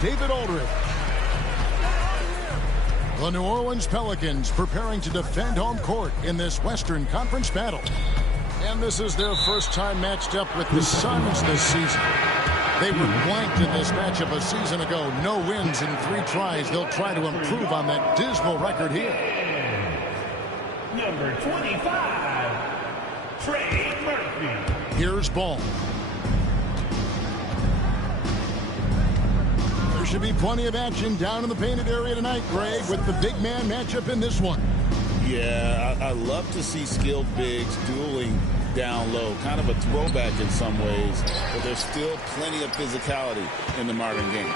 David Aldridge. The New Orleans Pelicans preparing to defend home court in this Western Conference battle. And this is their first time matched up with the Suns this season. They were blanked in this matchup a season ago. No wins in 3 tries. They'll try to improve on that dismal record here. Number 25, Trey Murphy. Here's Ball. There should be plenty of action down in the painted area tonight, Greg, with the big man matchup in this one. Yeah, I love to see skilled bigs dueling down low. Kind of a throwback in some ways, but there's still plenty of physicality in the modern game.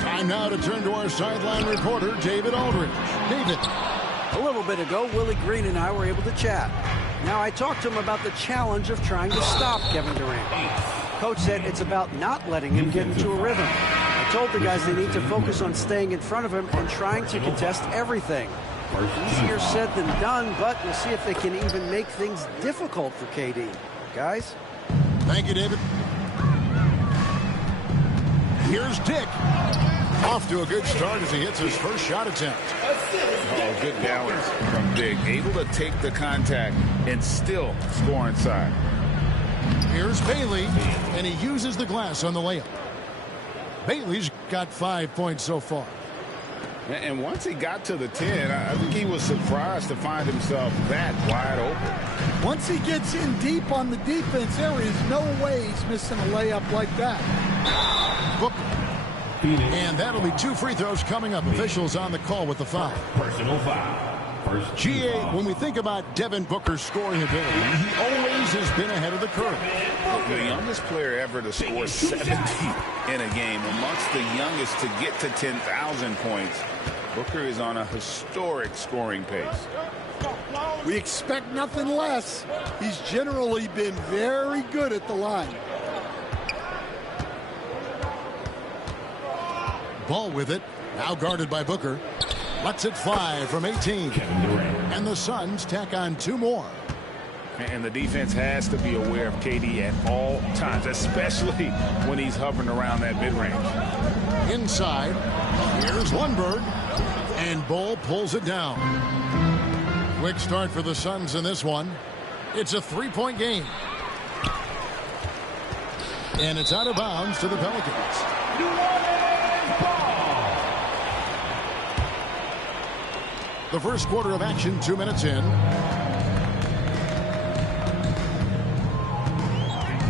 Time now to turn to our sideline reporter, David Aldridge. David. A little bit ago, Willie Green and I were able to chat. Now, I talked to him about the challenge of trying to stop Kevin Durant. Coach said it's about not letting him get into a rhythm. I told the guys they need to focus on staying in front of him and trying to contest everything. Easier said than done, but we'll see if they can even make things difficult for KD. Guys? Thank you, David. Here's Dick. Off to a good start as he hits his first shot attempt. Oh, good balance from Dick. Able to take the contact and still score inside. Here's Bailey, and he uses the glass on the layup. Bailey's got 5 points so far. And once he got to the 10, I think he was surprised to find himself that wide open. Once he gets in deep on the defense, there is no way he's missing a layup like that. Booker. And that'll be 2 free throws coming up. Officials on the call with the foul. Personal foul. GA, when we think about Devin Booker's scoring ability, he always has been ahead of the curve. The youngest player ever to score 70 in a game, amongst the youngest to get to 10,000 points. Booker is on a historic scoring pace. We expect nothing less. He's generally been very good at the line. Ball with it, now guarded by Booker. Lets it fly from 18. And the Suns tack on 2 more. And the defense has to be aware of KD at all times, especially when he's hovering around that mid-range. Inside, here's Lundberg. And Ball pulls it down. Quick start for the Suns in this one. It's a 3-point game. And it's out of bounds to the Pelicans. The first quarter of action, 2 minutes in.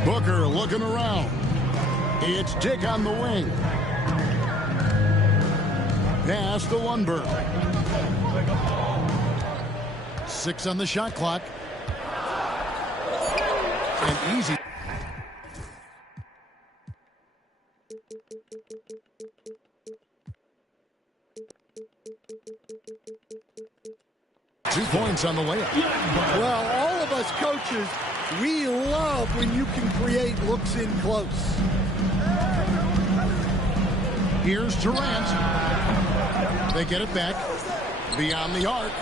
Booker looking around. It's Dick on the wing. Pass to Lundberg. 6 on the shot clock. And easy. Two points on the layup. Well, all of us coaches, we love when you can create looks in close. Here's Durant. They get it back. Beyond the arc.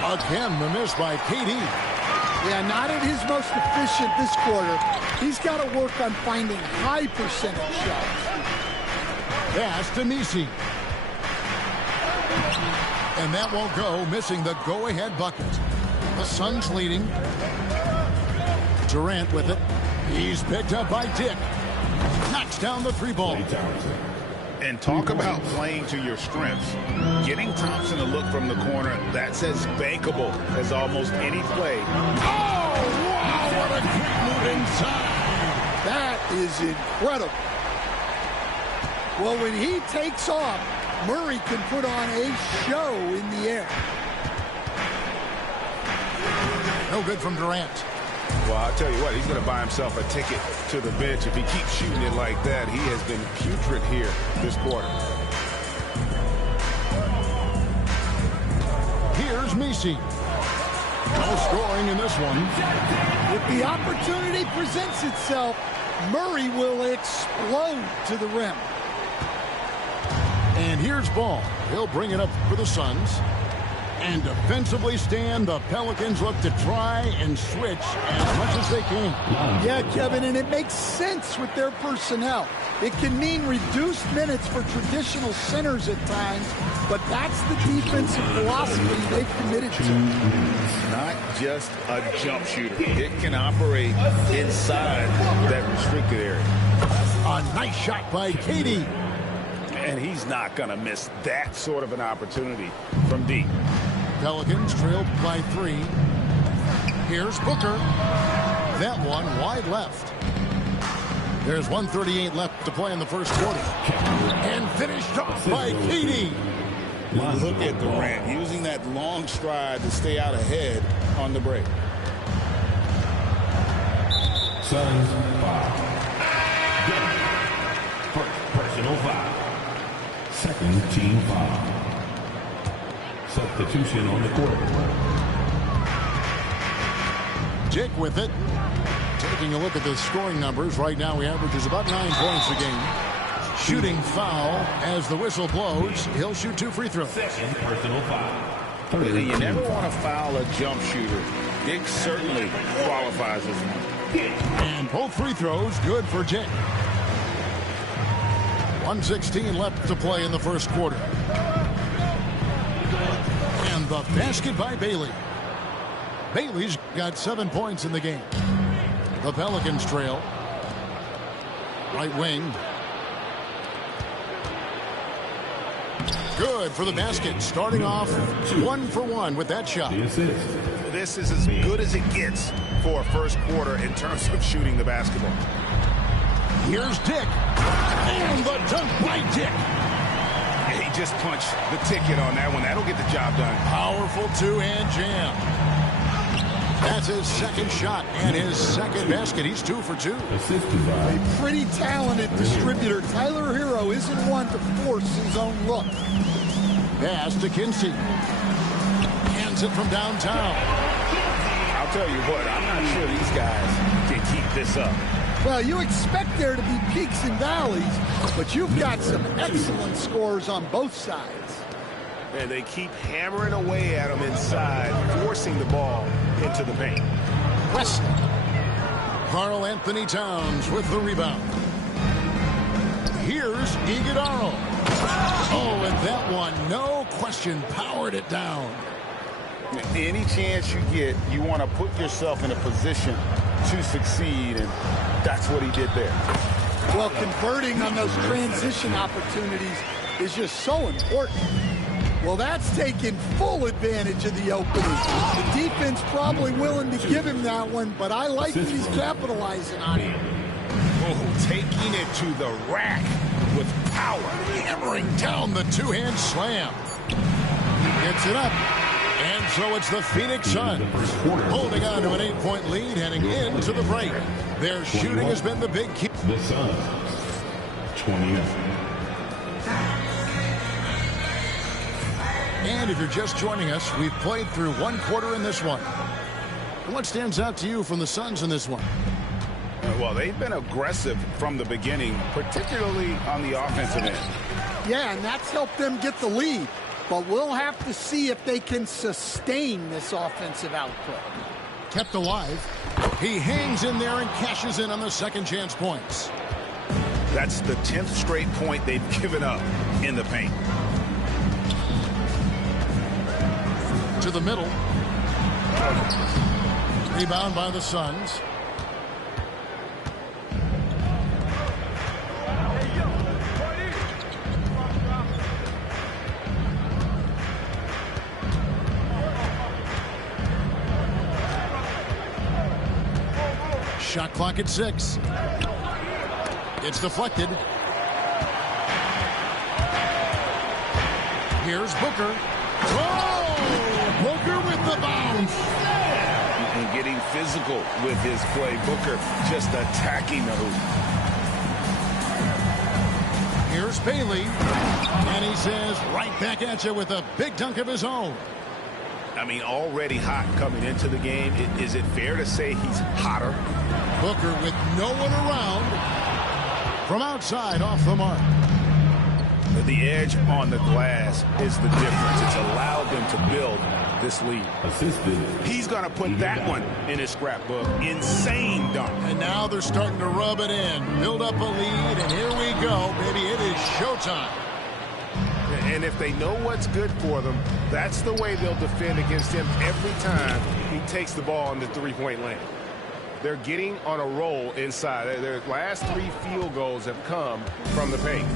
Again, the miss by KD. Yeah, not at his most efficient this quarter. He's got to work on finding high percentage shots. Pass to Nisi. And that won't go, missing the go-ahead bucket. The Suns leading. Durant with it. He's picked up by Dick. Knocks down the 3-ball. And talk about playing to your strengths. Getting Thompson a look from the corner, that's as bankable as almost any play. Oh, wow, what a quick move inside. That is incredible. Well, when he takes off, Murray can put on a show in the air. No good from Durant. Well, I'll tell you what, he's going to buy himself a ticket to the bench. If he keeps shooting it like that, he has been putrid here this quarter. Here's Misi. No scoring in this one. If the opportunity presents itself, Murray will explode to the rim. And here's Ball. He'll bring it up for the Suns. And defensively, Stan, the Pelicans look to try and switch as much as they can. Yeah, Kevin, and it makes sense with their personnel. It can mean reduced minutes for traditional centers at times, but that's the defensive philosophy they've committed to. Not just a jump shooter. It can operate inside that restricted area. A nice shot by Katie. And he's not going to miss that sort of an opportunity from deep. Pelicans trailed by 3. Here's Booker. That one wide left. There's 1:38 left to play in the first quarter. And finished off by Katie. Look at Durant using that long stride to stay out ahead on the break. Suns foul. First personal foul. Second team foul. Substitution on the court. Jake with it. Taking a look at the scoring numbers. Right now he averages about 9 points a game. Shooting foul as the whistle blows. He'll shoot 2 free throws. Second personal foul. You never want to foul a jump shooter. Dick certainly qualifies as one. And both free throws good for Jake. 1:16 left to play in the first quarter. And the basket by Bailey. Bailey's got 7 points in the game. The Pelicans trail. Right wing. Good for the basket. Starting off 1 for 1 with that shot. This is as good as it gets for a first quarter in terms of shooting the basketball. Here's Dick. And the dunk by Dick. He just punched the ticket on that one. That'll get the job done. Powerful two-hand jam. That's his second shot and his second basket. He's 2 for 2. A pretty talented distributor. Tyler Hero isn't one to force his own look. Pass to Kinsey. Hands it from downtown. I'll tell you what, I'm not sure these guys can keep this up. Well, you expect there to be peaks and valleys, but you've got some excellent scores on both sides. And they keep hammering away at them inside, forcing the ball into the paint. West. Karl Anthony Towns with the rebound. Here's Iguodala. Oh, and that one, no question, powered it down. Any chance you get, you want to put yourself in a position to succeed, and that's what he did there. Well, converting on those transition opportunities is just so important. Well, that's taking full advantage of the opening. The defense probably willing to give him that one, but I like that he's capitalizing on it. Oh, taking it to the rack with power. Hammering down the two-hand slam. Gets it up. And so it's the Phoenix Suns holding on to an 8-point lead heading into the break. Their shooting has been the big key. The Suns, 20. And if you're just joining us, we've played through 1 quarter in this one. And what stands out to you from the Suns in this one? Well, they've been aggressive from the beginning, particularly on the offensive end. Yeah, and that's helped them get the lead. But we'll have to see if they can sustain this offensive output. Kept alive. He hangs in there and cashes in on the second chance points. That's the 10th straight point they've given up in the paint. To the middle. Rebound by the Suns. Shot clock at 6. It's deflected. Here's Booker. Oh! Booker with the bounce. And getting physical with his play. Booker just attacking the hoop. Here's Bailey. And he says right back at you with a big dunk of his own. I mean, already hot coming into the game. Is it fair to say he's hotter? Booker with no one around. From outside, off the mark. The edge on the glass is the difference. It's allowed them to build this lead. He's going to put that one in his scrapbook. Insane dunk. And now they're starting to rub it in. Build up a lead, and here we go. Baby, it is showtime. And if they know what's good for them, that's the way they'll defend against him every time he takes the ball in the three-point lane. They're getting on a roll inside. Their last 3 field goals have come from the paint.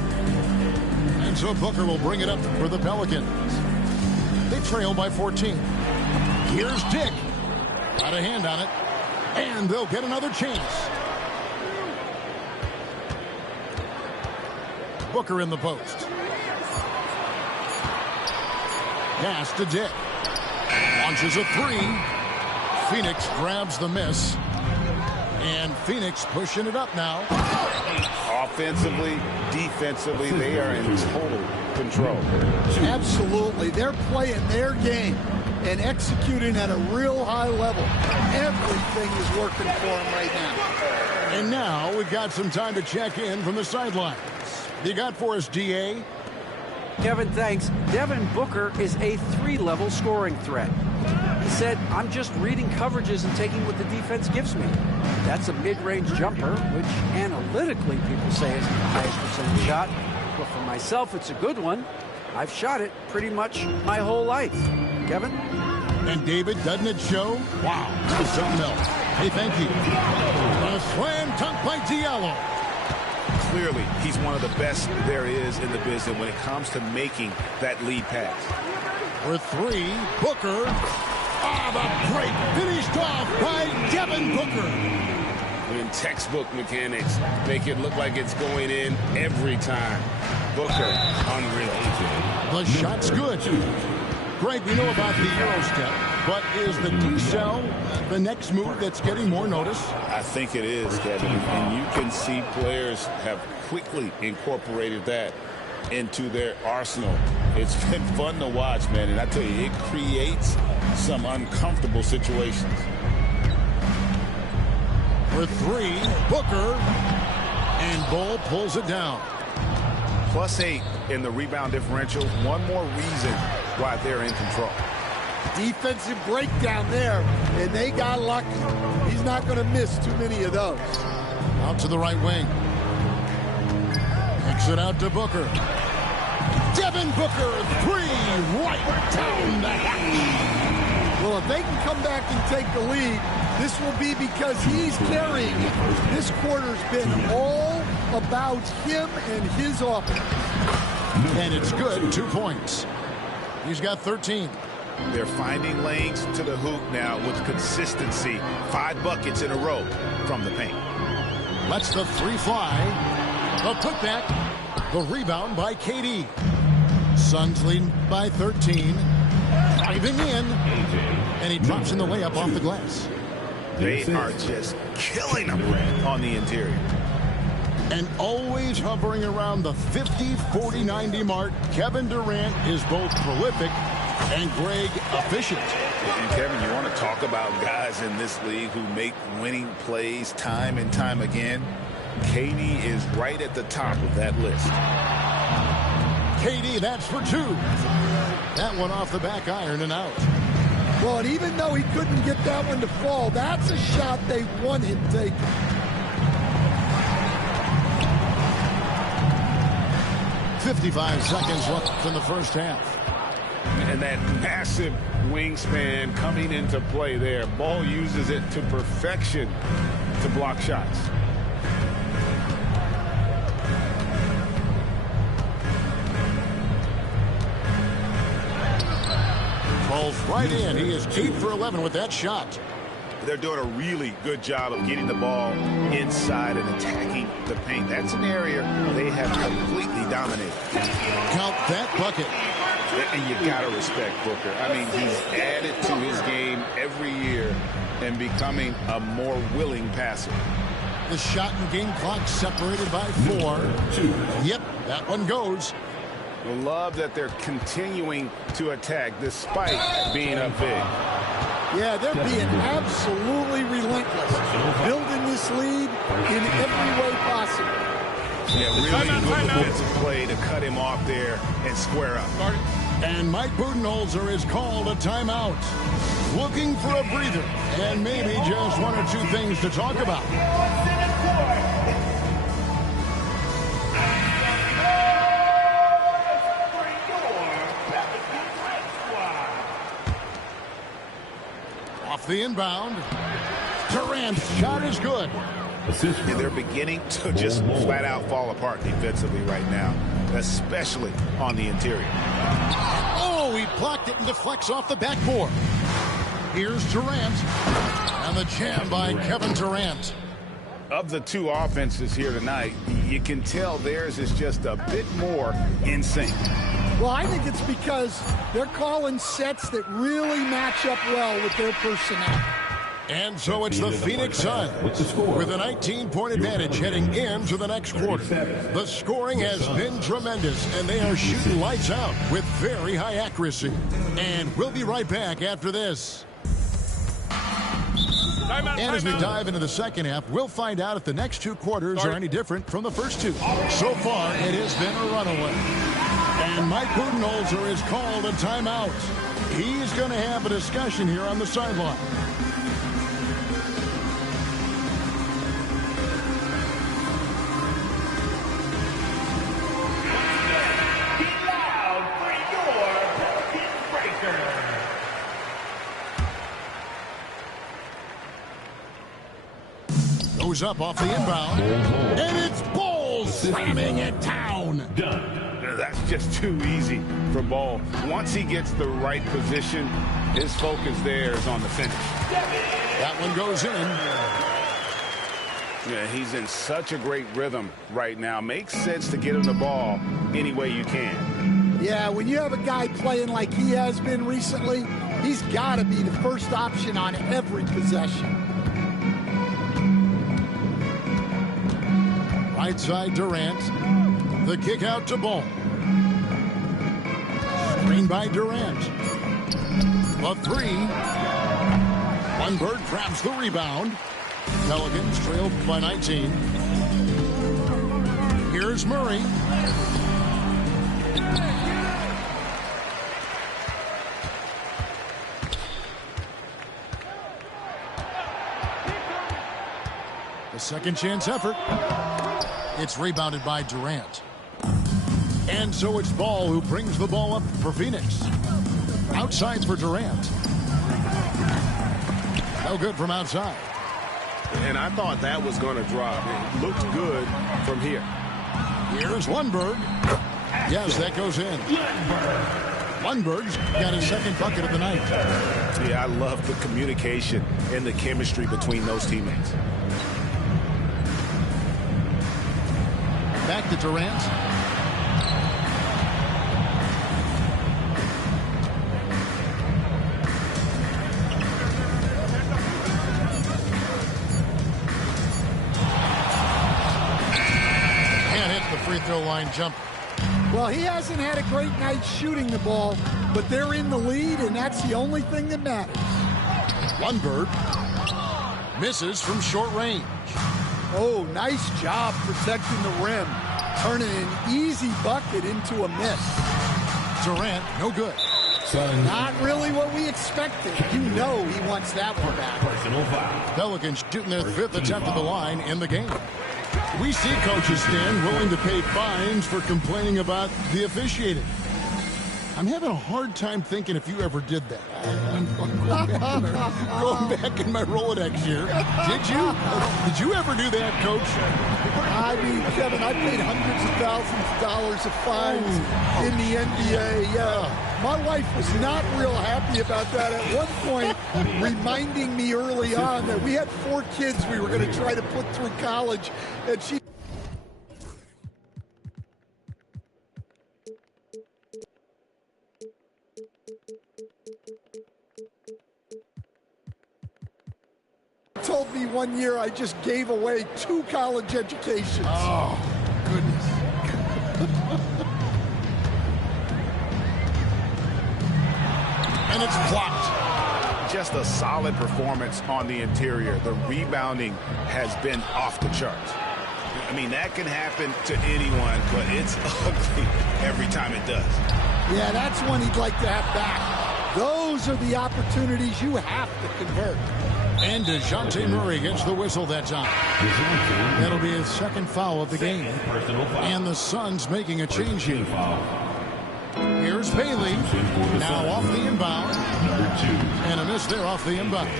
And so Booker will bring it up for the Pelicans. They trail by 14. Here's Dick. Got a hand on it. And they'll get another chance. Booker in the post. Pass to Dick. Launches a 3. Phoenix grabs the miss. And Phoenix pushing it up now. Offensively, defensively, they are in total control. Absolutely. They're playing their game and executing at a real high level. Everything is working for them right now. And now we've got some time to check in from the sidelines. You got for us, DA? Kevin, thanks. Devin Booker is a 3-level scoring threat. He said, I'm just reading coverages and taking what the defense gives me. That's a mid-range jumper, which analytically people say is the highest percentage shot. But for myself, it's a good one. I've shot it pretty much my whole life. Kevin? And David, doesn't it show? Wow, that's something else. Hey, thank you. A slam dunk by Diallo. Clearly, he's one of the best there is in the business when it comes to making that lead pass. For 3, Booker. The break finished off by Devin Booker. When textbook mechanics make it look like it's going in every time. Booker, unreal. The shot's good. Greg, we know about the Euro step, but is the decel the next move that's getting more notice? I think it is, Kevin. And you can see players have quickly incorporated that into their arsenal. It's been fun to watch, man. And I tell you, it creates some uncomfortable situations. For 3, Booker. And Bull pulls it down. +8 in the rebound differential. One more reason why they're in control. Defensive breakdown there, and they got lucky. He's not going to miss too many of those. Out to the right wing. Kicks it out to Booker. Devin Booker, 3, right down the hatch. Well, if they can come back and take the lead, this will be because he's carrying it. This quarter's been all about him and his offense. And it's good, 2 points. He's got 13. They're finding lanes to the hoop now with consistency. 5 buckets in a row from the paint. Lets the 3 fly. The putback. The rebound by KD. Suns leading by 13. Driving in. And he drops in the layup off the glass. They are just killing them on the interior. And always hovering around the 50, 40, 90 mark, Kevin Durant is both prolific and Greg efficient. And Kevin, you want to talk about guys in this league who make winning plays time and time again? KD is right at the top of that list. KD, that's for 2. That one off the back iron and out. Well, and even though he couldn't get that one to fall, that's a shot they want him taking. .55 seconds left in the first half. And that massive wingspan coming into play there. Ball uses it to perfection to block shots. Falls right in. He is 8 for 11 with that shot. They're doing a really good job of getting the ball inside and attacking the paint. That's an area they have completely dominated. Count that bucket. And you got to respect Booker. I mean, he's added to his game every year and becoming a more willing passer. The shot and game clock separated by 4. Yep, that one goes. Love that they're continuing to attack despite being up big. Yeah, they're being absolutely relentless, building this lead in every way possible. Yeah, really good defensive play to cut him off there and square up. And Mike Budenholzer is called a timeout. Looking for a breather and maybe just one or two things to talk about. Off the inbound. Durant's shot is good. And they're beginning to just flat out fall apart defensively right now, especially on the interior. Oh, he blocked it and deflects off the backboard. Here's Durant. And the jam by Kevin Durant. Of the two offenses here tonight, you can tell theirs is just a bit more in sync. Well, I think it's because they're calling sets that really match up well with their personnel. And so it's the Phoenix Suns with a 19-point advantage heading into the next quarter. The scoring has been tremendous, and they are shooting lights out with very high accuracy. And we'll be right back after this. And as we dive into the second half, we'll find out if the next two quarters are any different from the first two. So far, it has been a runaway. And Mike Budenholzer is called a timeout. He's going to have a discussion here on the sideline. Goes up off the inbound, and it's Ball slamming it down. That's just too easy for Ball. Once he gets the right position, his focus there is on the finish. That one goes in. Yeah, he's in such a great rhythm right now. Makes sense to get him the ball any way you can. Yeah, when you have a guy playing like he has been recently, he's got to be the first option on every possession. Right side Durant. The kick out to Ball. Screen by Durant. A three. One bird grabs the rebound. Pelicans trailed by 19. Here's Murray. The second chance effort. It's rebounded by Durant. And so it's Ball who brings the ball up for Phoenix. Outside for Durant. No good from outside. And I thought that was going to drop. It looked good from here. Here's Lundberg. Yes, that goes in. Lundberg's got his second bucket of the night. Yeah, I love the communication and the chemistry between those teammates. Back to Durant. Can't hit the free throw line jump. Well, he hasn't had a great night shooting the ball, but they're in the lead, and that's the only thing that matters. Lundberg misses from short range. Oh, nice job protecting the rim, turning an easy bucket into a miss. Durant, no good. Not really what we expected. You know he wants that one back. Pelicans shooting their fifth attempt at the line in the game. We see coaches stand willing to pay fines for complaining about the officiating. I'm having a hard time thinking if you ever did that. I'm going back in my Rolodex here. Did you? Did you ever do that, Coach? I mean, Kevin, I paid hundreds of thousands of dollars of fines in the NBA. Yeah, my wife was not real happy about that at one point, reminding me early on that we had 4 kids we were going to try to put through college, and she told me one year I just gave away 2 college educations. Oh, goodness. And it's blocked. Just a solid performance on the interior. The rebounding has been off the charts. I mean, that can happen to anyone, but it's ugly every time it does. Yeah, that's one he'd like to have back. Those are the opportunities you have to convert. And DeJounte Murray gets the whistle that time. That'll be his second foul of the game. And the Suns making a change here. Here's Bailey. Now off the inbound. And a miss there off the inbound.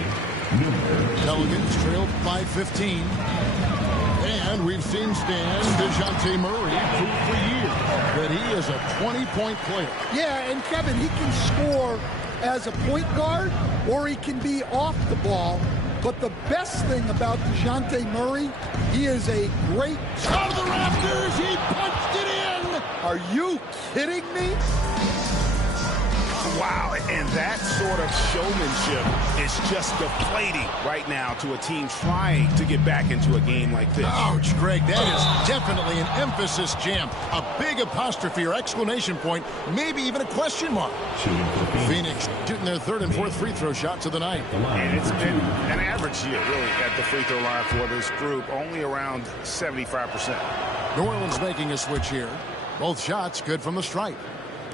Pelicans trailed by 15. And we've seen Stan DeJounte Murray prove for years that he is a 20-point player. Yeah, and Kevin, he can score as a point guard, or he can be off the ball. But the best thing about DeJounte Murray, he is a great... Out of the rafters, he punched it in! Are you kidding me? Wow, and that sort of showmanship is just deflating right now to a team trying to get back into a game like this. Ouch, Greg, that is definitely an emphasis jam. A big apostrophe or exclamation point, maybe even a question mark. Phoenix shooting their third and fourth free throw shots of the night. And it's been an average year, really, at the free throw line for this group, only around 75%. New Orleans making a switch here. Both shots good from the stripe.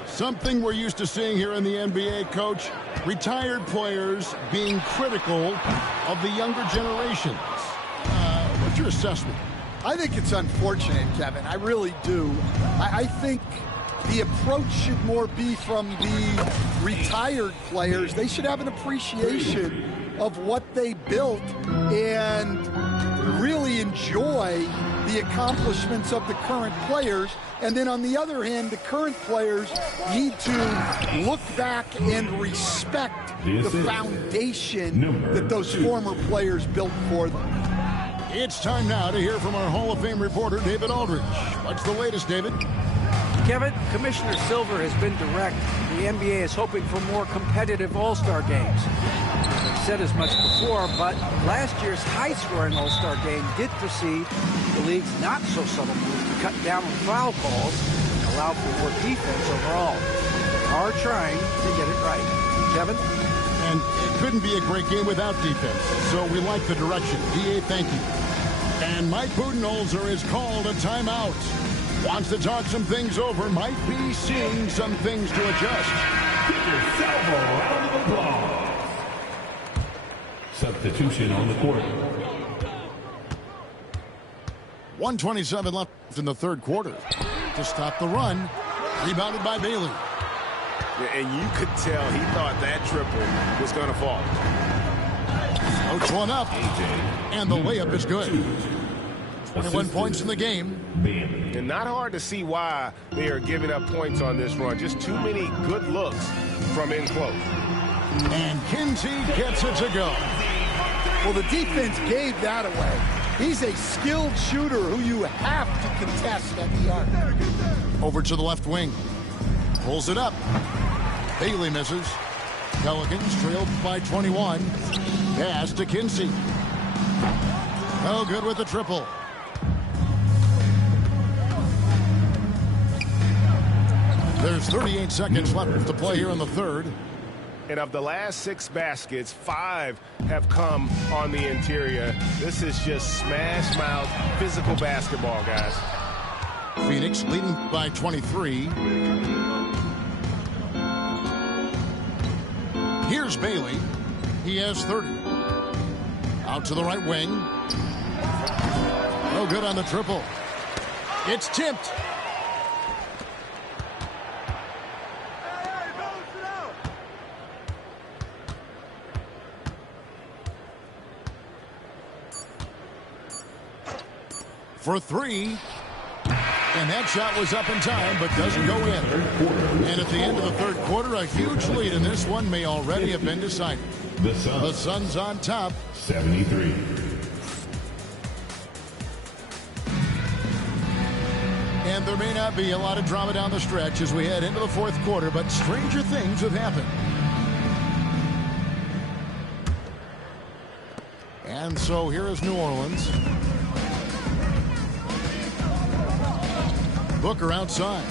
Something we're used to seeing here in the NBA, Coach. Retired players being critical of the younger generations. What's your assessment? I think it's unfortunate, Kevin. I really do. I think the approach should more be from the retired players. They should have an appreciation of what they built and really enjoy the accomplishments of the current players. And then on the other hand, the current players need to look back and respect the foundation that those former players built for them. It's time now to hear from our Hall of Fame reporter, David Aldridge. What's the latest, David? Kevin, Commissioner Silver has been direct. The NBA is hoping for more competitive All-Star games. I've said as much before, but last year's high-scoring All-Star game did precede the league's not-so-subtle move to cut down on foul calls and allow for more defense overall. They are trying to get it right. Kevin? And it couldn't be a great game without defense, so we like the direction. DA, thank you. And Mike Budenholzer has called a timeout. Wants to talk some things over, might be seeing some things to adjust. Give yourself a round of applause. Substitution on the court. 1:27 left in the third quarter. To stop the run, rebounded by Bailey. And you could tell he thought that triple was going to fall. Floats one up, and the layup is good. 21 points in the game. And not hard to see why they are giving up points on this run. Just too many good looks from in close. And Kinsey gets it to go. Well, the defense gave that away. He's a skilled shooter who you have to contest at the arc. Over to the left wing. Pulls it up. Bailey misses. Pelicans trailed by 21. Pass to Kinsey. No good with the triple. There's 38 seconds left to play here in the third. And of the last 6 baskets, 5 have come on the interior. This is just smash mouth physical basketball, guys. Phoenix leading by 23. Here's Bailey. He has 30. Out to the right wing. No good on the triple. It's tipped. For 3. And that shot was up in time, but doesn't go in. And at the end of the third quarter, a huge lead in this one may already have been decided. The Suns on top. 73. And there may not be a lot of drama down the stretch as we head into the fourth quarter, but stranger things have happened. And so here is New Orleans. Booker outside.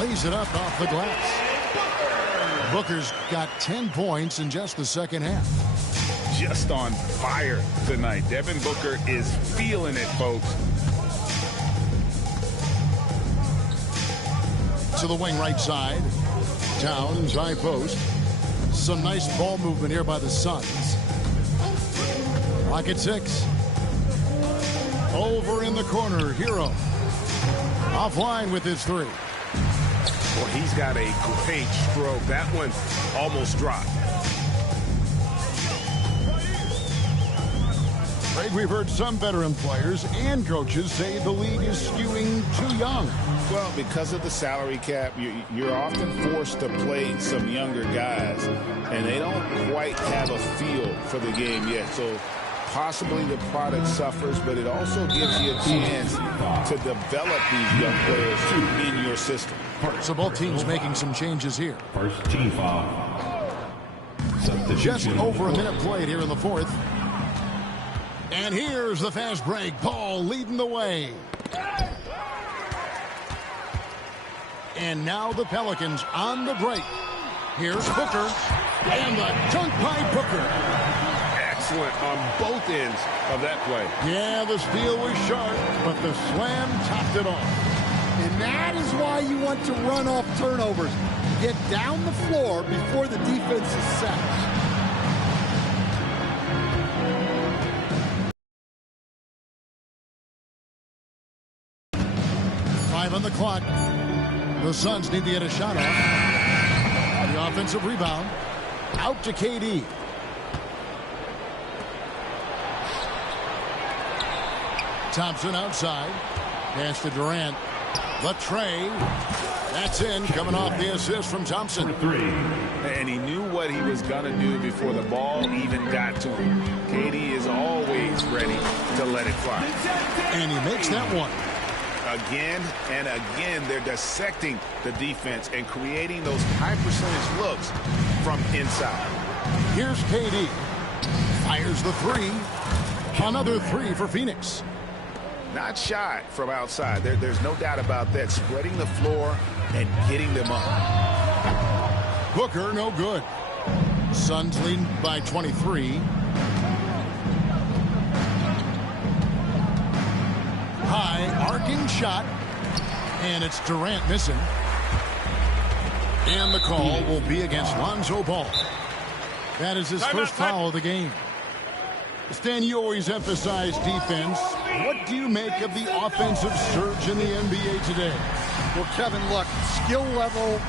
Lays it up off the glass. Booker's got 10 points in just the second half. Just on fire tonight. Devin Booker is feeling it, folks. to the wing right side. Towns, high post. Some nice ball movement here by the Suns. Clock at 6. Over in the corner, Hero. Offline with his 3. Well, he's got a great stroke. That one almost dropped. Craig, we've heard some veteran players and coaches say the league is skewing too young. Well, because of the salary cap, you're often forced to play some younger guys, and they don't quite have a feel for the game yet. So possibly the product suffers, but it also gives you a chance to develop these young players in your system. So both teams making some changes here. First team foul. Just over a minute played here in the 4th. And here's the fast break. Paul leading the way. And now the Pelicans on the break. Here's Booker. And the dunk by Booker. Excellent on both ends of that play. Yeah, the steal was sharp, but the slam topped it off. And that is why you want to run off turnovers. Get down the floor before the defense is set. On the clock. The Suns need to get a shot off. The offensive rebound. Out to KD. Thompson outside. Pass to Durant. The tray. That's in. Coming off the assist from Thompson. And he knew what he was going to do before the ball even got to him. KD is always ready to let it fly. And he makes that one. Again and again, they're dissecting the defense and creating those high percentage looks from inside. Here's KD. Fires the 3. Another 3 for Phoenix. Not shy from outside. There's no doubt about that. Spreading the floor and getting them up. Booker, no good. Suns leading by 23. High arcing shot, and it's Durant missing. And the call will be against Lonzo Ball. That is his first foul of the game. Stan, you always emphasize defense. What do you make of the offensive surge in the NBA today? Well, Kevin, look, skill level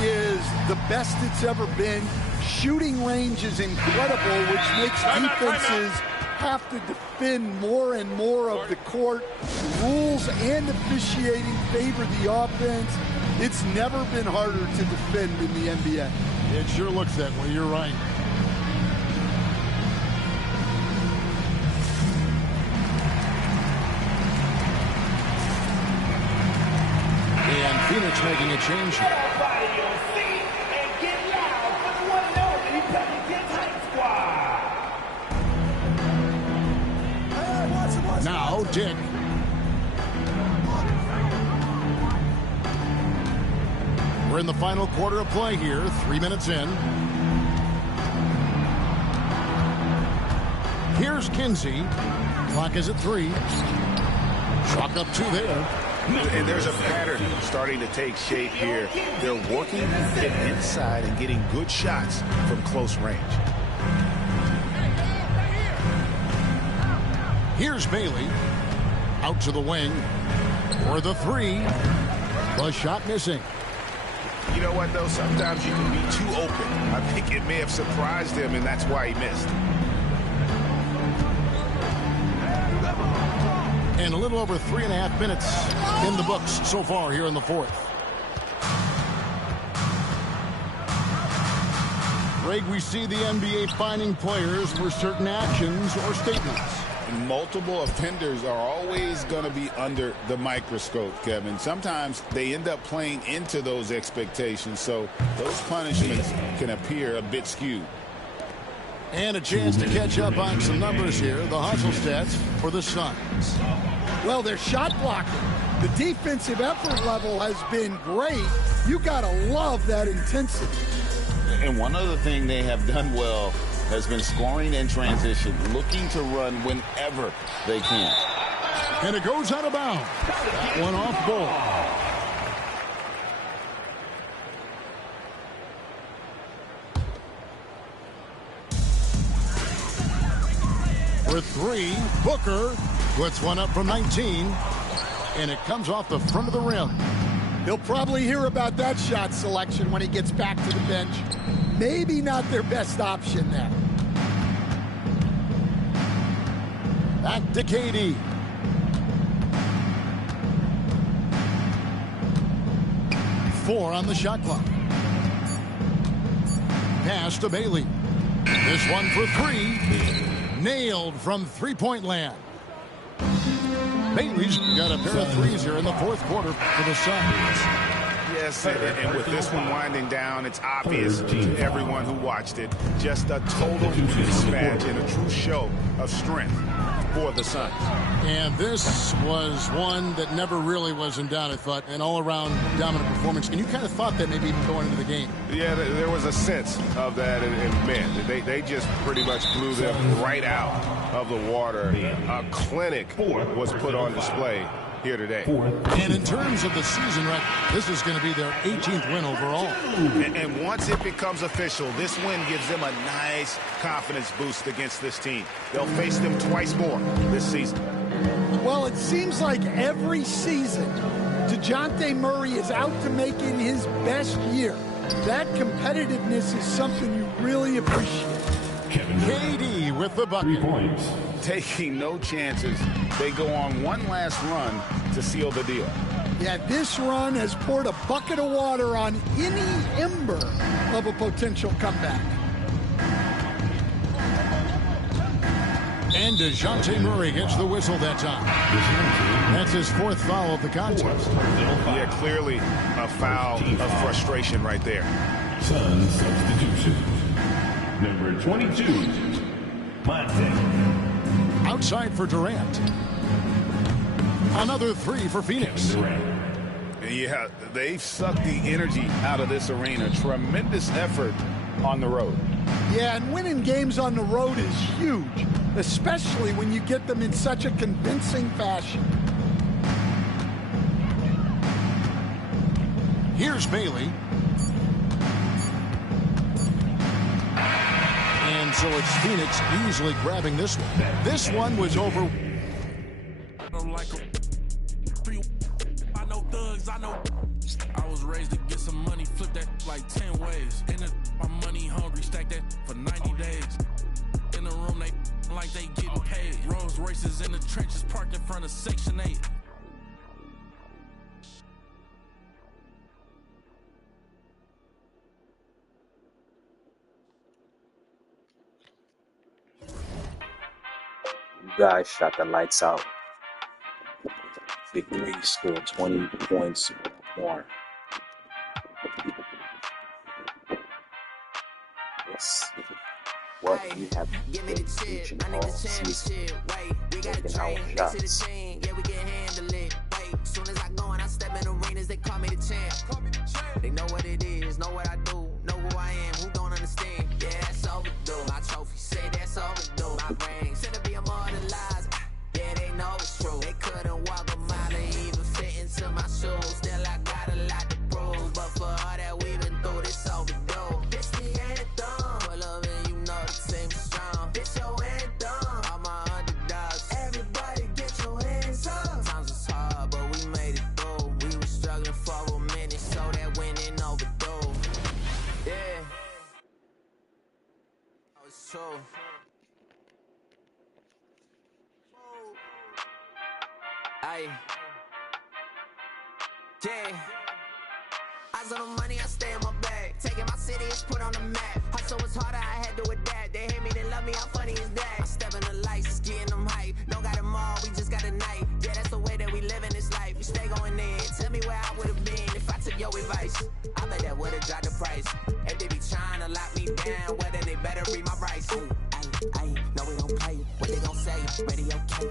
is the best it's ever been. Shooting range is incredible, which makes defenses have to defend more and more of the court. Rules and officiating favor the offense. It's never been harder to defend in the NBA. It sure looks that way. You're right. And Phoenix making a change here. Now, Dick. We're in the final quarter of play here, 3 minutes in. Here's Kinsey. Clock is at 3. Chalk up 2 there. And there's a pattern starting to take shape here. They're working it inside and getting good shots from close range. Here's Bailey. Out to the wing. For the 3. The shot missing. You know what, though? Sometimes you can be too open. I think it may have surprised him, and that's why he missed. And a little over 3.5 minutes in the books so far here in the 4th. Greg, we see the NBA finding players for certain actions or statements. Multiple offenders are always going to be under the microscope, Kevin. Sometimes they end up playing into those expectations, so those punishments can appear a bit skewed. And a chance to catch up on some numbers here. The hustle stats for the Suns. Well, their shot blocking. The defensive effort level has been great. You got to love that intensity. And one other thing they have done well has been scoring in transition, looking to run whenever they can. And it goes out of bounds. That one off ball. for three. Booker puts one up from 19, and it comes off the front of the rim. He'll probably hear about that shot selection when he gets back to the bench. Maybe not their best option there. Back to KD. Four on the shot clock. Pass to Bailey. This one for three. Nailed from three-point land. Bailey's got a pair of threes here in the fourth quarter for the Suns. Yes, and with this one winding down, it's obvious to everyone who watched it. Just a total mismatch and a true show of strength for the Suns. And this was one that never really was in doubt, I thought, an all-around dominant performance. And you kind of thought that maybe even going into the game. Yeah, there was a sense of that, and man, they just pretty much blew them right out of the water. A clinic was put on display here today. And in terms of the season record, this is going to be their 18th win overall. And once it becomes official, this win gives them a nice confidence boost against this team. They'll face them twice more this season. Well, it seems like every season, DeJounte Murray is out to make it his best year. That competitiveness is something you really appreciate. KD with the bucket. 3 points. Taking no chances, they go on one last run to seal the deal. Yeah, this run has poured a bucket of water on any ember of a potential comeback. And DeJounte Murray gets the whistle that time. That's his fourth foul of the contest. Yeah, clearly a foul of frustration right there. Suns substitution. Number 22, Monte. Outside for Durant. Another three for Phoenix. Yeah, they've sucked the energy out of this arena. Tremendous effort on the road. Yeah, and winning games on the road is huge, especially when you get them in such a convincing fashion. Here's Bailey. And so it's Phoenix easily grabbing this one. This one was over. I was raised to get some money, flip that like 10 ways. And my money hungry, stack that for 90 days. In the room, they like they getting paid. Rolls Royces in the trenches, parked in front of Section 8. You guys shot the lights out. Big Three scored 20 points or more. It's what we have been preaching all season. Taking our shots. Yeah, we can handle it. Wait, soon as I go and I step in arenas, they call me the champ. They know what it is, know what I do, know who I am, who don't understand. Yeah, that's overdue. My trophy say that's overdue. My brain said to be immortalized. Yeah, they know it's true. They couldn't walk a mile to even fit into my shoes. Still, I got a lot to prove. But for all that we've been through, this overdue. It's the anthem. Pull up and you know the team is strong. It's your anthem. All my underdogs. Everybody get your hands up. Sometimes it's hard, but we made it through. We were struggling for a minute, so that winning overdue. Yeah. Oh, it's true. Aye. Yeah. I saw the money, I stay in my bag. Taking my city, it's put on the map. Hustle was harder, I had to adapt. They hate me, they love me, how funny is that? I step in the lights, it's getting them hype. Don't got them all, we just got a night. Yeah, that's the way that we live in this life. You stay going in, tell me where I would've been if I took your advice. I bet that would've dropped the price. If they be trying to lock me down, well then they better read my rights. Ayy, no we don't play. What they gon' say? Radio K.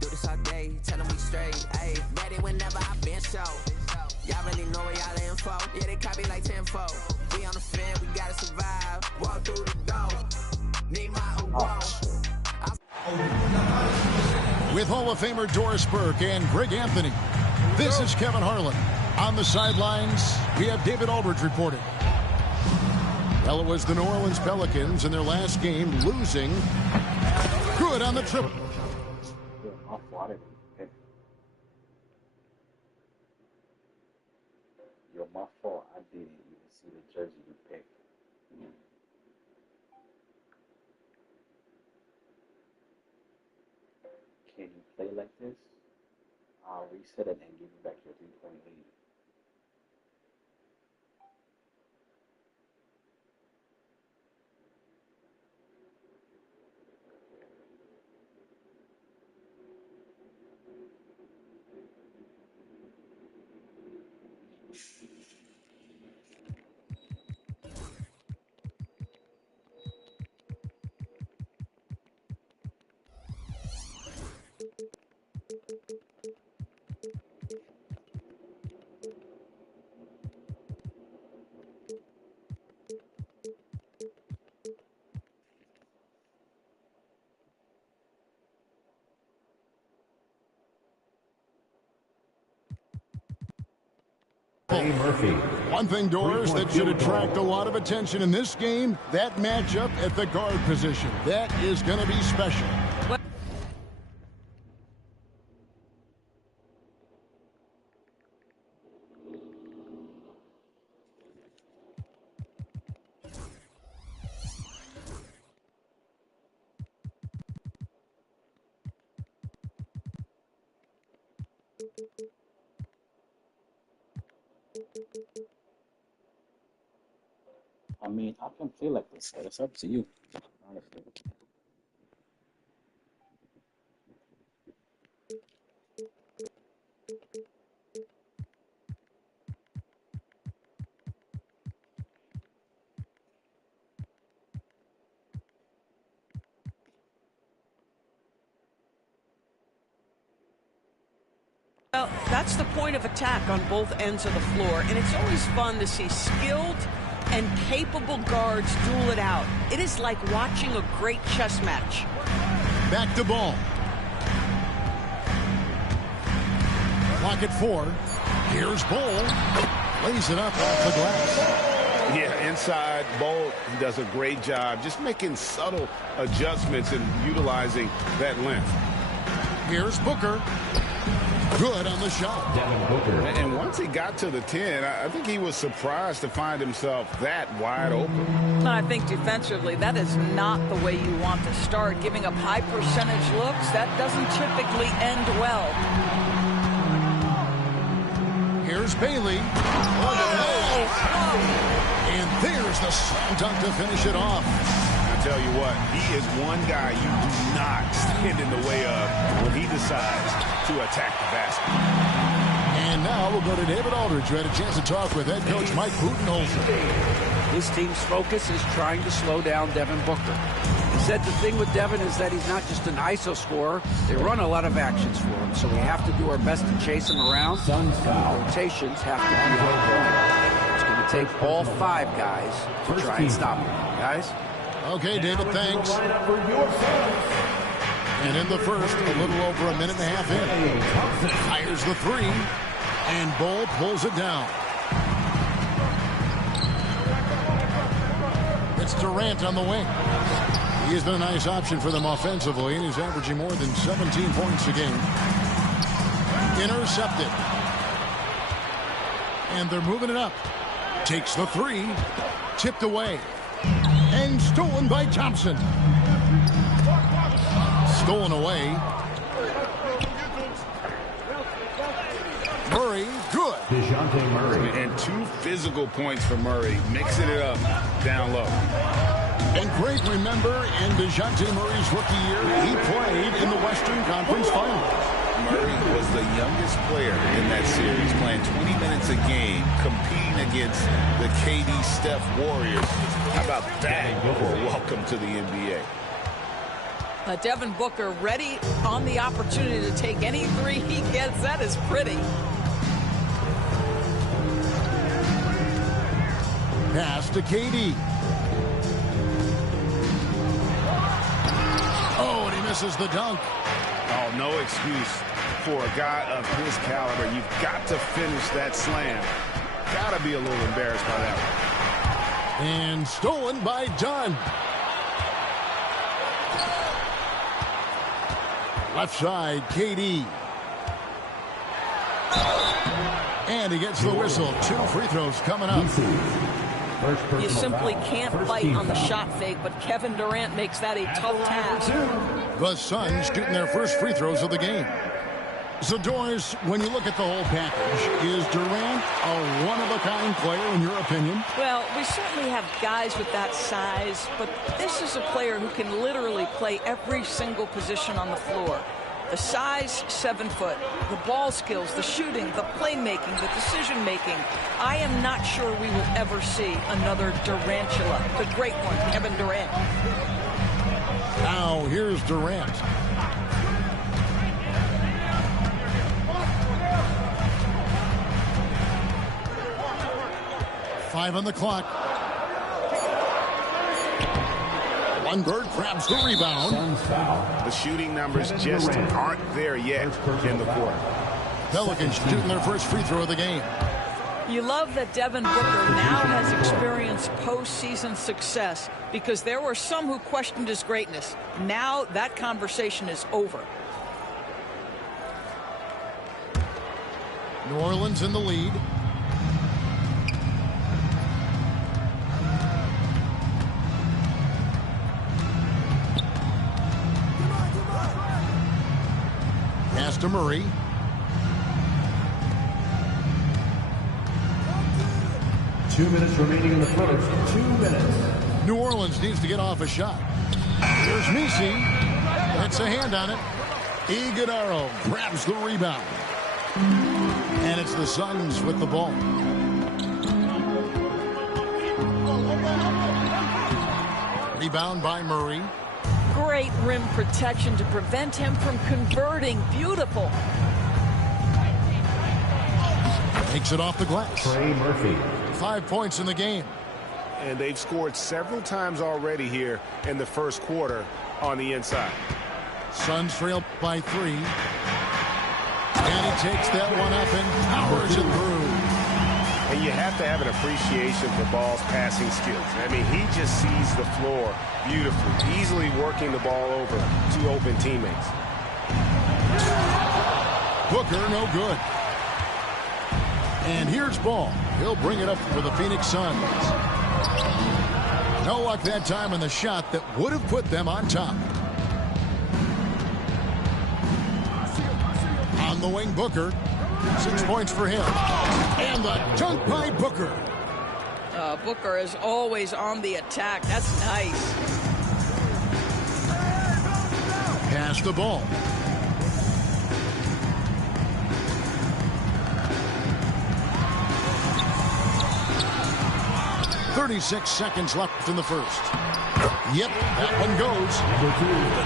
Do this all day, tell them we straight. Ayy, ready whenever I been show. Y'all really know where y'all in for. Yeah, they copy like 10-4. We on the field, we gotta survive. Walk through the door. Need my With Hall of Famer Doris Burke and Greg Anthony, this is Kevin Harlan. On the sidelines, we have David Aldridge reporting. Well, it was the New Orleans Pelicans in their last game losing. Good on the triple. Off water. Okay. Yo, my fault. I didn't even see the jersey you picked. Can you play like this? I'll reset it and give you back your 3-point lead. Murphy. One thing, Doris, that should attract a lot of attention in this game, that matchup at the guard position. That is going to be special. I mean, I can play like this, but it's up to you, honestly. Well, that's the point of attack on both ends of the floor, and it's always fun to see skilled and capable guards duel it out. It is like watching a great chess match. Back to ball. Clock at 4. Here's Bull. Lays it up off the glass. Yeah, inside, Bull does a great job just making subtle adjustments and utilizing that length. Here's Booker. Good on the shot. Devin Booker. And once he got to the 10, I think he was surprised to find himself that wide open. I think defensively, that is not the way you want to start. Giving up high percentage looks, that doesn't typically end well. Here's Bailey. And there's the slam dunk to finish it off. I tell you what, he is one guy you do not stand in the way of when he decides to attack the basket. And now we'll go to David Aldridge, who had a chance to talk with head coach Mike Budenholzer. His team's focus is trying to slow down Devin Booker. He said the thing with Devin is that he's not just an ISO scorer. They run a lot of actions for him, so we have to do our best to chase him around. Rotations have to be on point. It's going to take all 5 guys to try and stop him. Guys? Okay, David, thanks. And in the first, a little over a minute and a half in. Fires the 3, and Bull pulls it down. It's Durant on the wing. He has been a nice option for them offensively, and he's averaging more than 17 points a game. Intercepted. And they're moving it up. Takes the 3, tipped away, and stolen by Thompson. Stolen away. Murray, good. DeJounte Murray. And 2 physical points for Murray, mixing it up down low. And great, remember, in DeJounte Murray's rookie year, he played in the Western Conference Finals. Murray was the youngest player in that series, playing 20 minutes a game, competing against the KD Steph Warriors. How about that for a welcome to the NBA? Devin Booker ready on the opportunity to take any 3 he gets. That is pretty. Pass to KD. Oh, and he misses the dunk. Oh, no excuse for a guy of his caliber. You've got to finish that slam. Got to be a little embarrassed by that one. And stolen by Dunn. Left side, KD. And he gets the whistle. 2 free throws coming up. You simply can't fight on the shot fake, but Kevin Durant makes that a tough task. The Suns shooting their first free throws of the game. So, Doris, when you look at the whole package, is Durant a one-of-a-kind player in your opinion? Well, we certainly have guys with that size, but this is a player who can literally play every single position on the floor. The size, 7 foot, the ball skills, the shooting, the playmaking, the decision-making. I am not sure we will ever see another Durantula, the great one, Kevin Durant. Now, here's Durant. Five on the clock. Bird grabs the rebound. The shooting numbers just aren't there yet in the quarter. Pelicans shooting their first free throw of the game. You love that Devin Booker now has experienced postseason success because there were some who questioned his greatness. Now that conversation is over. New Orleans in the lead. Pass to Murray. Two minutes remaining in the first. 2 minutes. New Orleans needs to get off a shot. Here's Messi. That's a hand on it. Iguodala grabs the rebound. And it's the Suns with the ball. Rebound by Murray. Great rim protection to prevent him from converting. Beautiful. Takes it off the glass. Trey Murphy. 5 points in the game. And they've scored several times already here in the first quarter on the inside. Suns trail by 3. And he takes that one up and powers it through. And you have to have an appreciation for Ball's passing skills. I mean, he just sees the floor beautifully, easily working the ball over to open teammates. Booker, no good. And here's Ball. He'll bring it up for the Phoenix Suns. No luck that time on the shot that would have put them on top. On the wing, Booker. 6 points for him. And the dunk by Booker. Booker is always on the attack. That's nice. Pass the ball. .36 seconds left in the first. Yep, that one goes. The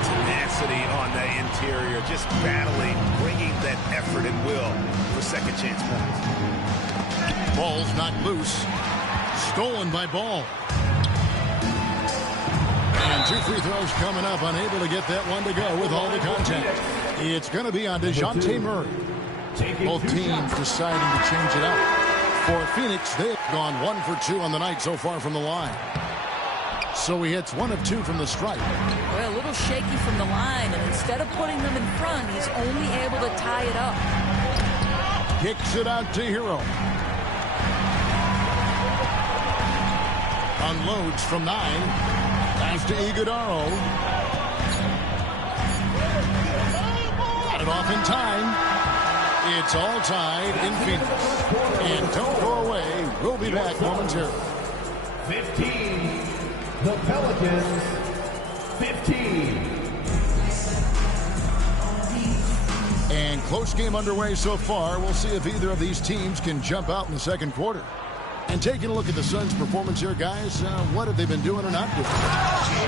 tenacity on the interior, just battling, bringing that effort and will for second chance points. Ball's knocked loose. Stolen by Ball. And 2 free throws coming up, unable to get that one to go with all the contact. It's going to be on DeJounte Murray. Both teams deciding to change it up. For Phoenix, they've gone 1 for 2 on the night so far from the line. So he hits 1 of 2 from the stripe. Well, a little shaky from the line, and instead of putting them in front, he's only able to tie it up. Kicks it out to Hero. Unloads from 9. Pass to Iguodala. Got it off in time. It's all tied in Phoenix. And don't go away. We'll be back momentarily. 15. The Pelicans. 15. And close game underway so far. We'll see if either of these teams can jump out in the second quarter. And taking a look at the Suns' performance here, guys, what have they been doing or not doing?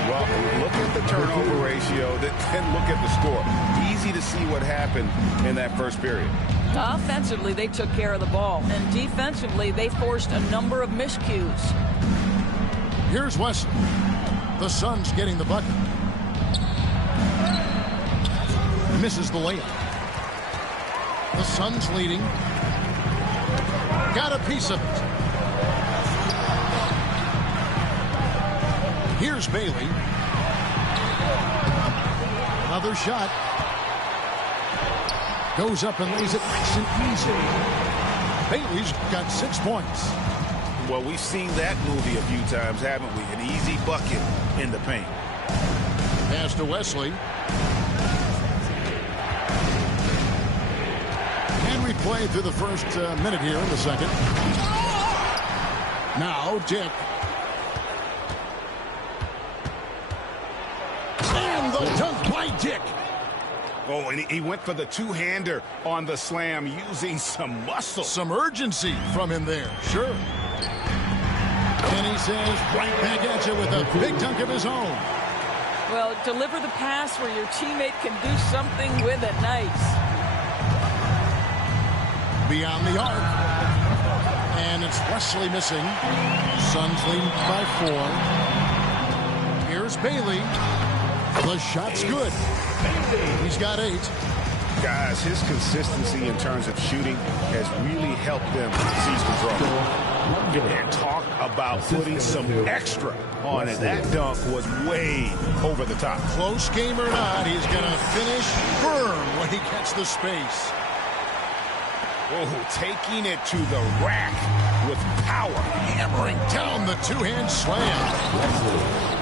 Well, look at the turnover ratio, then look at the score. Easy to see what happened in that first period. Offensively, they took care of the ball. And defensively, they forced a number of miscues. Here's Wesley. The Suns getting the bucket. Misses the layup. The Suns leading. Got a piece of it. Here's Bailey. Another shot. Goes up and lays it nice and easy. Bailey's got 6 points. Well, we've seen that movie a few times, haven't we? An easy bucket in the paint. Pass to Wesley. And we play through the first minute here in the second. Now, Dick. And the dunk by Dick. Oh, and he went for the two-hander on the slam using some muscle. Some urgency from him there, sure. And he says right back at you with a big dunk of his own. Well, deliver the pass where your teammate can do something with it. Nice. Beyond the arc. And it's Wesley missing. Suns lead by 4. Here's Bailey. The shot's good. He's got 8. Guys, his consistency in terms of shooting has really helped them seize control. And talk about putting some extra on it. That dunk was way over the top. Close game or not, he's going to finish firm when he gets the space. Oh, taking it to the rack with power. Hammering down the two-hand slam.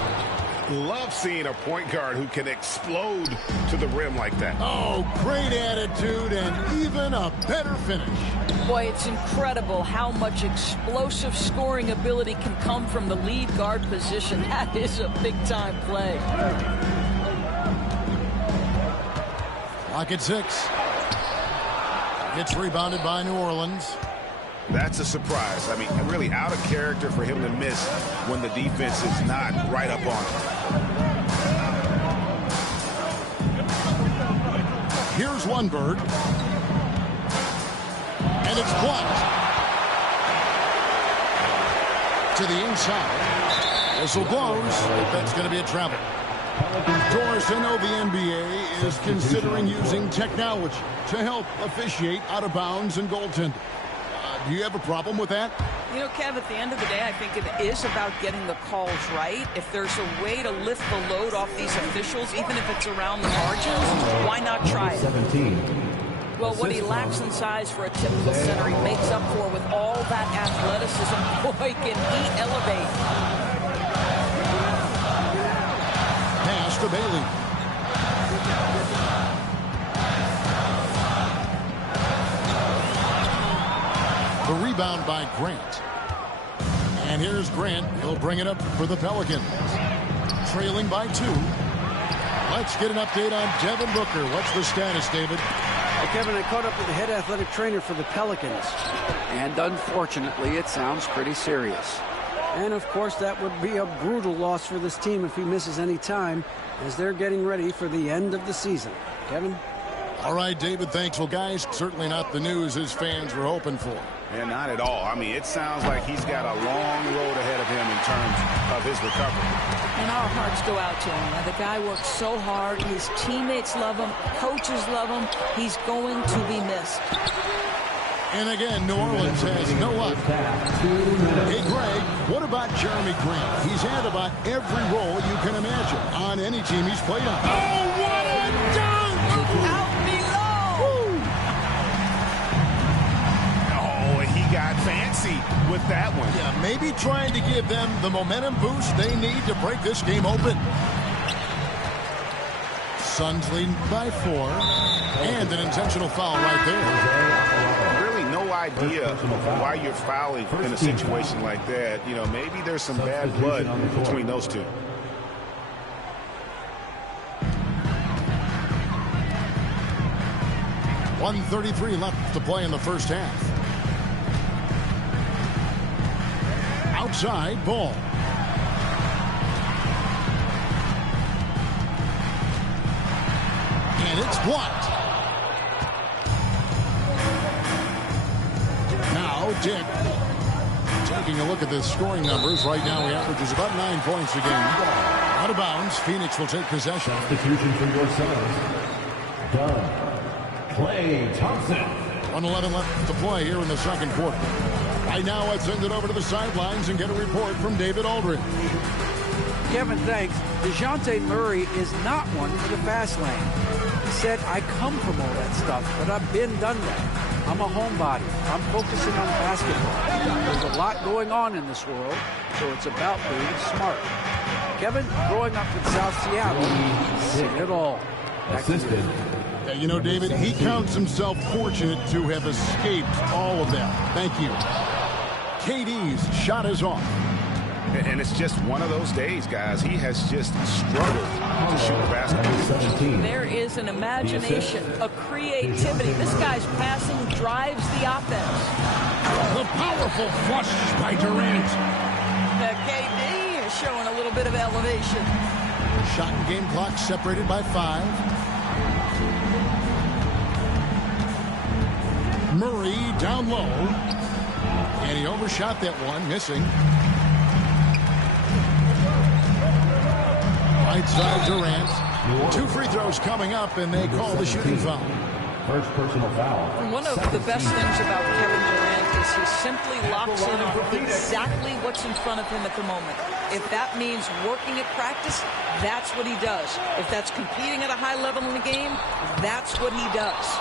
Love seeing a point guard who can explode to the rim like that. Oh, great attitude and even a better finish. Boy, it's incredible how much explosive scoring ability can come from the lead guard position. That is a big-time play. Lock at 6. Gets rebounded by New Orleans. That's a surprise. I mean, really out of character for him to miss when the defense is not right up on him. Here's Lundberg. And it's blocked. To the inside. Whistle blows. That's going to be a travel. Doris, I know the NBA is considering using technology to help officiate out of bounds and goaltending. Do you have a problem with that? You know, Kev, at the end of the day, I think it is about getting the calls right. If there's a way to lift the load off these officials, even if it's around the margins, why not try it? 17. Well, what he lacks in size for a typical center, he makes up for with all that athleticism. Boy, can he elevate. Pass to Bailey. The rebound by Grant. And here's Grant. He'll bring it up for the Pelicans. Trailing by 2. Let's get an update on Devin Booker. What's the status, David? Well, Kevin, I caught up with the head athletic trainer for the Pelicans. And unfortunately, it sounds pretty serious. And, of course, that would be a brutal loss for this team if he misses any time as they're getting ready for the end of the season. Kevin? All right, David, thanks. Well, guys, certainly not the news his fans were hoping for. And not at all. I mean, it sounds like he's got a long road ahead of him in terms of his recovery. And our hearts go out to him. Now, the guy works so hard. His teammates love him. Coaches love him. He's going to be missed. And again, New Orleans has no luck. Hey, Greg, what about Jeremy Grant? He's had about every role you can imagine on any team he's played on. Oh, what a dunk! Out below! Oh, and he got fancy with that one. Yeah, maybe trying to give them the momentum boost they need to break this game open. Suns lead by 4. And an intentional foul right there. Really no idea why you're fouling in a situation like that. You know, maybe there's some bad blood between those two. .133 left to play in the first half. Outside, ball. And it's blocked. Now, Dick. Taking a look at the scoring numbers. Right now, he averages about 9 points a game. Out of bounds, Phoenix will take possession. Substitution for your Suns. Done. Klay Thompson. 1:11 left to play here in the second quarter. Right now, let's send it over to the sidelines and get a report from David Aldridge. Kevin, thanks. DeJounte Murray is not one for the fast lane. He said, I come from all that stuff, but I've been done that. I'm a homebody. I'm focusing on basketball. There's a lot going on in this world, so it's about being smart. Kevin, growing up in South Seattle, he's seen it all. Assisted. Yeah, you know, David, he counts himself fortunate to have escaped all of that. Thank you. KD's shot is off. And it's just one of those days, guys. He has just struggled to shoot the basketball. There is an imagination, a creativity. This guy's passing drives the offense. The powerful flush by Durant. KD is showing a little bit of elevation. Shot and game clock separated by 5. Murray down low. And he overshot that one, missing. Right side Durant. 2 free throws coming up, and they call the shooting foul. First personal foul. And one of the best things about Kevin Durant is he simply locks in on exactly what's in front of him at the moment. If that means working at practice, that's what he does. If that's competing at a high level in the game, that's what he does.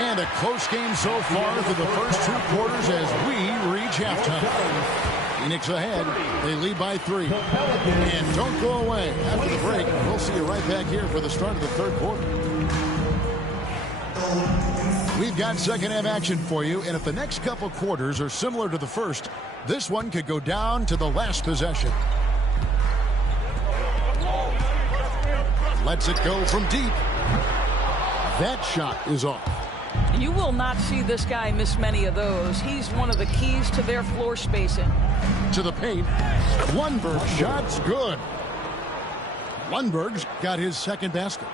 And a close game so far through the first 2 quarters as we reach halftime. Phoenix ahead. They lead by 3. And don't go away. After the break, we'll see you right back here for the start of the 3rd quarter. We've got second half action for you, and if the next couple quarters are similar to the first, this one could go down to the last possession. Lets it go from deep. That shot is off. You will not see this guy miss many of those. He's one of the keys to their floor spacing. To the paint. Lundberg shot's good. Lundberg's got his second basket.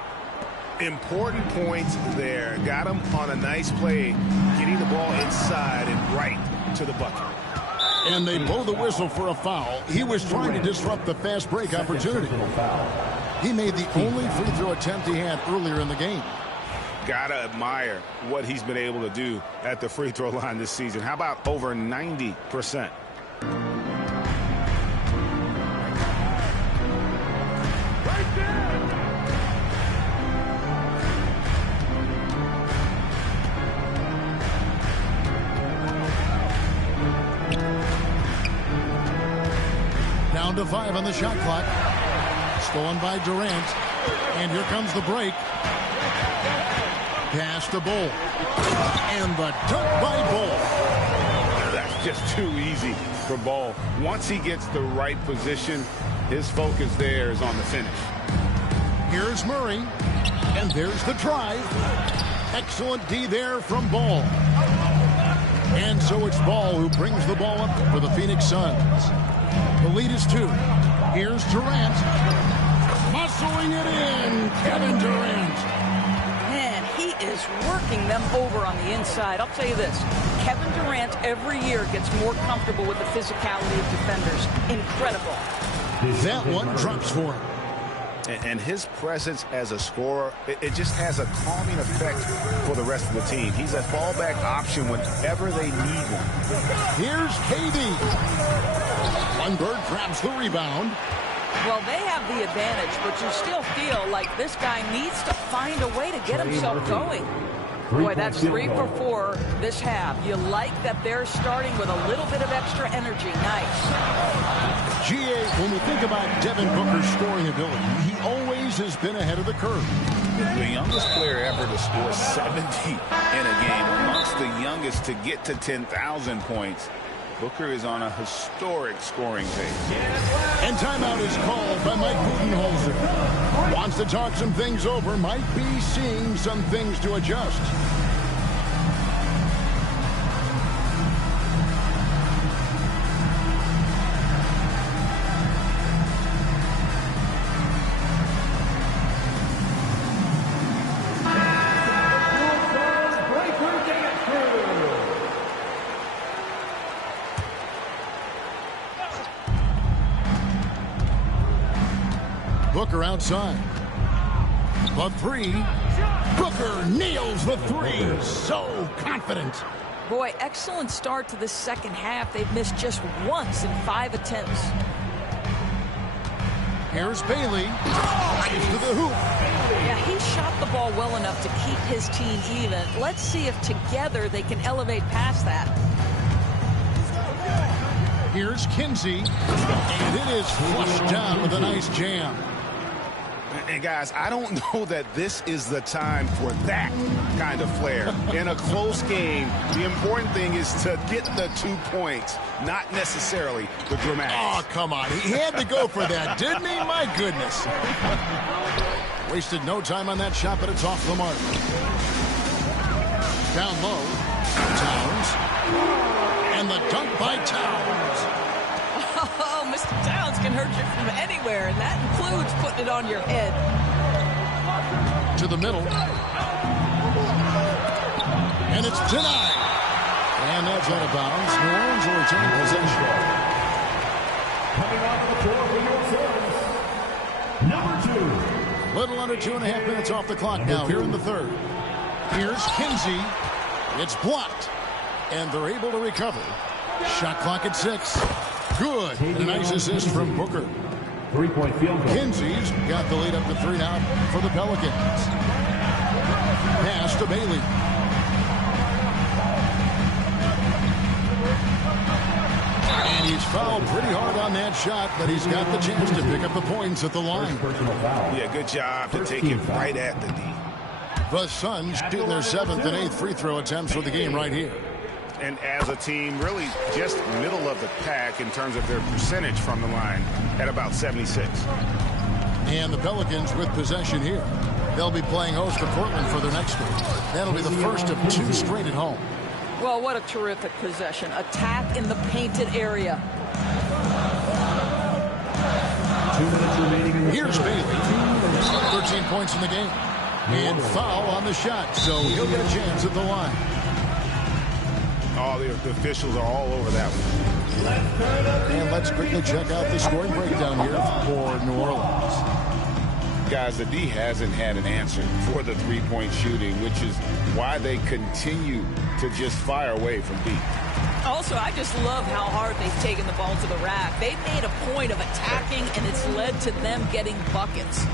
Important points there. Got him on a nice play, getting the ball inside and right to the bucket. And they blow the whistle for a foul. He was trying to disrupt the fast break opportunity. He made the only free throw attempt he had earlier in the game. Gotta admire what he's been able to do at the free throw line this season. How about over 90%? Down to 5 on the shot clock. Stolen by Durant. And here comes the break. Pass to Bull. And the dunk by Bull. That's just too easy for Bull. Once he gets the right position, his focus there is on the finish. Here's Murray. And there's the drive. Excellent D there from Bull. And so it's Ball who brings the ball up for the Phoenix Suns. The lead is 2. Here's Durant. Muscling it in. Kevin Durant. Man, he is working them over on the inside. I'll tell you this. Kevin Durant every year gets more comfortable with the physicality of defenders. Incredible. That one drops for him. And his presence as a scorer, it just has a calming effect for the rest of the team. He's a fallback option whenever they need one. Here's KD. Lundberg grabs the rebound. Well, they have the advantage, but you still feel like this guy needs to find a way to get himself going. Boy, that's 3 for 4 this half. You like that they're starting with a little bit of extra energy. Nice. GA, when we think about Devin Booker's scoring ability, he always has been ahead of the curve. The youngest player ever to score 70 in a game, amongst the youngest to get to 10,000 points. Booker is on a historic scoring pace. And timeout is called by Mike Budenholzer. Wants to talk some things over, might be seeing some things to adjust. Booker outside. The 3. Booker nails the 3. So confident. Boy, excellent start to the second half. They've missed just once in 5 attempts. Here's Bailey. Drives to the hoop. Yeah, he shot the ball well enough to keep his team even. Let's see if together they can elevate past that. Here's Kinsey. And it is flushed down with a nice jam. And guys, I don't know that this is the time for that kind of flair. In a close game, the important thing is to get the 2 points, not necessarily the dramatics. Oh, come on. He had to go for that, didn't he? My goodness. Wasted no time on that shot, but it's off the mark. Down low. Towns. And the dunk by Towns. Oh, Mr. Towns can hurt you from anywhere, and that includes putting it on your head. To the middle. And it's denied. And that's out of bounds. New Orleans will retain possession. Coming off the floor for your service, number 2. Little under 2.5 minutes off the clock now here in the third. Here's Kinsey. It's blocked. And they're able to recover. Shot clock at 6. Good. A nice assist from Booker. 3-point field goal. Kinsey's got the lead up to 3 now for the Pelicans. Pass to Bailey. And he's fouled pretty hard on that shot, but he's got the chance to pick up the points at the line. Yeah, good job to take it right at the D. The Suns shooting their 7th and 8th free throw attempts for the game right here. And as a team, really just middle of the pack in terms of their percentage from the line at about 76. And the Pelicans with possession here. They'll be playing host to Portland for their next game. That'll be the first of 2 straight at home. Well, what a terrific possession. Attack in the painted area. 2 minutes remaining in the Here's Bailey. 13 points in the game. And foul on the shot, so he'll get a chance at the line. Oh, the officials are all over that one. And let's quickly check out the scoring breakdown here for New Orleans. Guys, the D hasn't had an answer for the three-point shooting, which is why they continue to just fire away from deep. Also, I just love how hard they've taken the ball to the rack. They've made a point of attacking, and it's led to them getting buckets.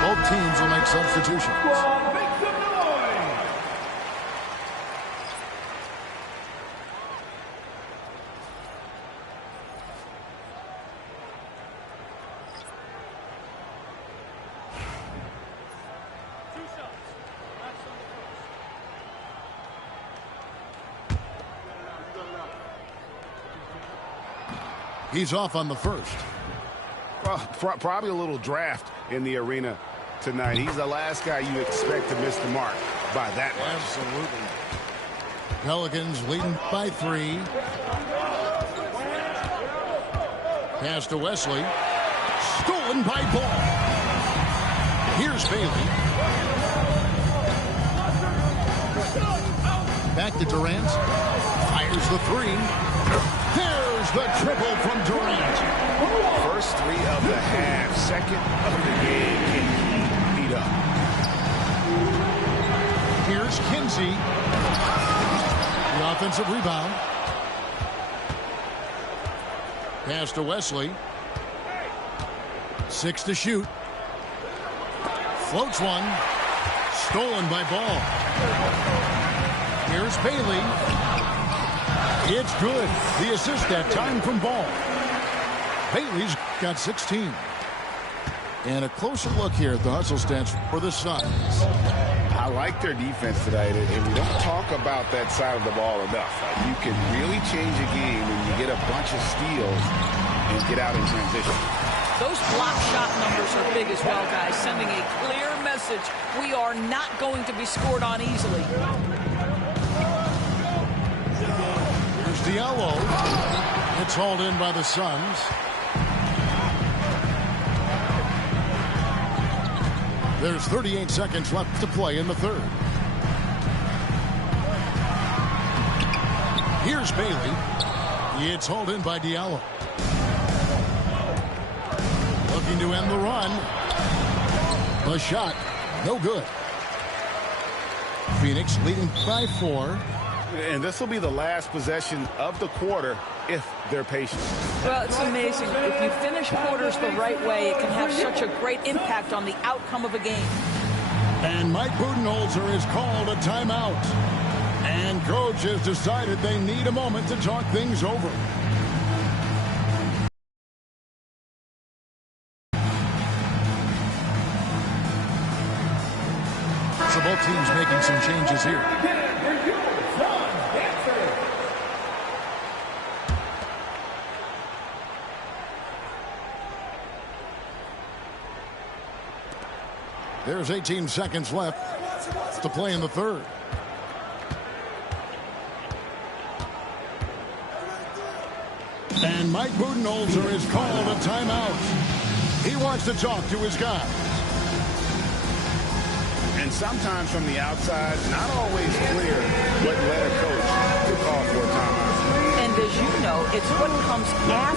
Both teams will make substitutions. He's off on the first. Probably a little draft in the arena tonight. He's the last guy you expect to miss the mark by that much. Absolutely. Pelicans leading by 3. Pass to Wesley. Stolen by Ball. Here's Bailey. Back to Durant. Fires the 3. There's the triple from Durant. First 3 of the half, second of the game, can heat up. Here's Kinsey. The offensive rebound. Pass to Wesley. 6 to shoot. Floats one. Stolen by Ball. Here's Bailey. It's good. The assist that time from Ball. Bailey's got 16. And a closer look here at the hustle stats for the Suns. I like their defense tonight, and we don't talk about that side of the ball enough. You can really change a game when you get a bunch of steals and get out in transition. Those block shot numbers are big as well, guys, sending a clear message. We are not going to be scored on easily. Here's Diallo. It's hauled in by the Suns. There's 38 seconds left to play in the third. Here's Bailey. It's hauled in by Diallo. Looking to end the run. The shot No good. Phoenix leading by 4. And this will be the last possession of the quarter if they're patient. Well, it's amazing. If you finish quarters the right way, it can have such a great impact on the outcome of a game. And Mike Budenholzer has called a timeout. And coach has decided they need a moment to talk things over. So both teams making some changes here. There's 18 seconds left to play in the third. And Mike Budenholzer has called a timeout. He wants to talk to his guy. And sometimes from the outside, not always clear what led a coach to call for a timeout. And as you know, it's what comes after.